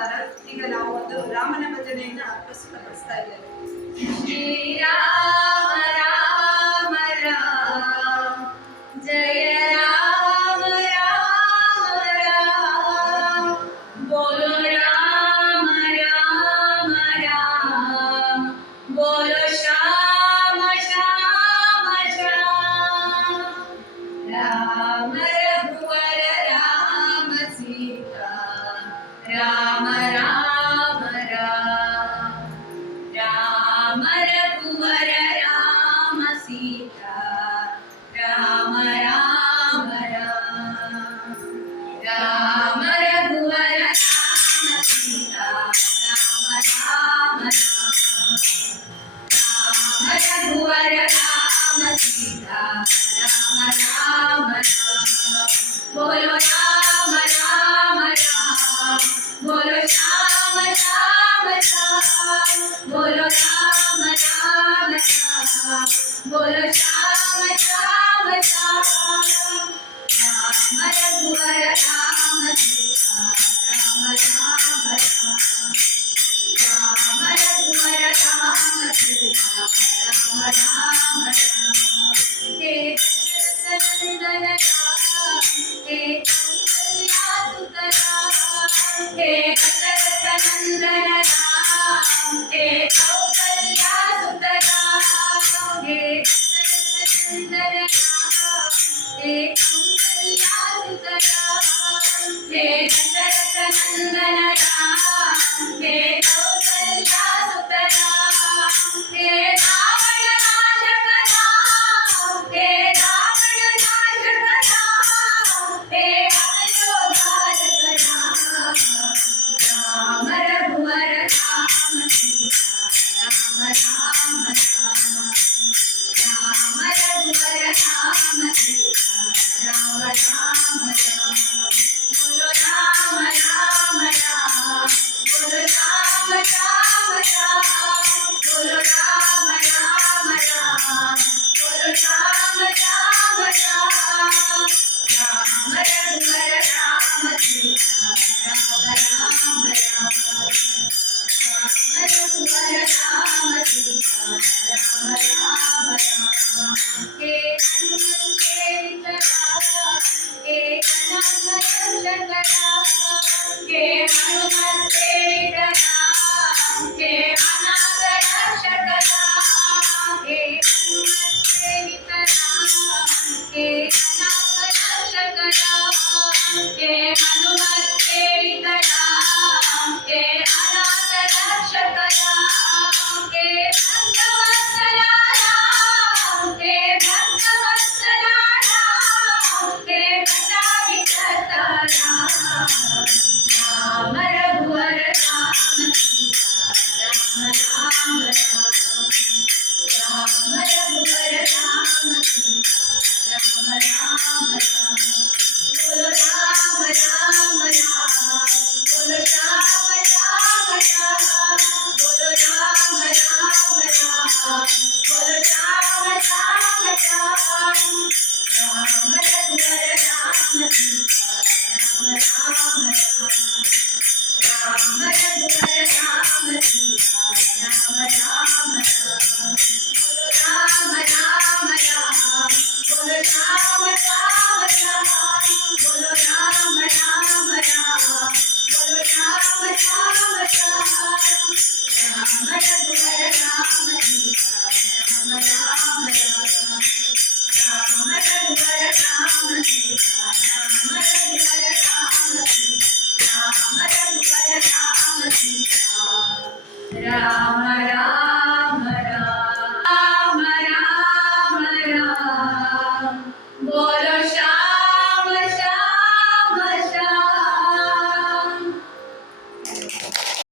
ನಮಸ್ಕಾರ. ಈಗ ನಾವು ಒಂದು ರಾಮನ ಭಜನೆಯನ್ನು ಪ್ರಸ್ತುತಪಡಿಸ್ತಾ ಇದ್ದೇವೆ. ಶ್ರೀರಾಮ ರಾಮ ರಾಮ ಜಯ ರಾಮ ರಾಮ ರಾಮ बोलो राम राम राम बोलो श्याम श्याम श्याम राम रघुवर राम सीता राम राम राम राम रघुवर राम सीता राम राम राम राम रघुवर राम सीता राम राम राम रघुवर राम सीता राम राम राम बोलो राम राम राम बोलो श्याम श्याम श्याम बोलो राम राम राम बोलो श्याम श्याम श्याम राम रघुवर राम सीता राम राम राम राम रघुवर राम सीता राम राम राम हे नंदन राम हे कौसल्या सुत राम हे दशरथ नंदन राम हे कौसल्या सुत राम हे दशरथ नंदन राम हे कौसल्या सुत राम हे दशरथ नंदन राम हे कौसल्या सुत राम हे रावण नाशक राम हे रावण नाशक राम हे अयोध्यारक राम राम रघुवर राम सीता राम राम राम राम रघुवर राम सीता राम राम राम बोलो राम राम राम बोलो राम राम राम बोलो राम राम राम बोलो राम राम राम राम रघुवर राम सीता राम राम राम राम रघुवर राम सीता राम राम राम हे हनुमंते राम हे अनाथ रक्षक राम हे हनुमंते राम हे अनाथ रक्षक राम हे हनुमंते राम हे अनाथ रक्षक राम हे हनुमंते राम हे अनाथ रक्षक राम हे भक्तवत्सला राम हे भक्तवत्सला राम हे भटाविचता राम राम रघुवर राम सीता राम राम राम राम रघुवर राम सीता राम राम राम बोलो राम राम राम बोलो श्याम श्याम श्याम बोलो राम राम राम बोलो श्याम श्याम श्याम राम रघुवर राम सीता राम राम राम राम रघुवर राम सीता राम राम राम बोलो राम राम राम बोलो श्याम श्याम श्याम बोलो राम राम राम बोलो श्याम श्याम श्याम राम रघुवर राम सीता राम राम राम राम रघुवर राम सीता राम रघुवर राम सीता राम रघुवर राम सीता राम राम राम राम राम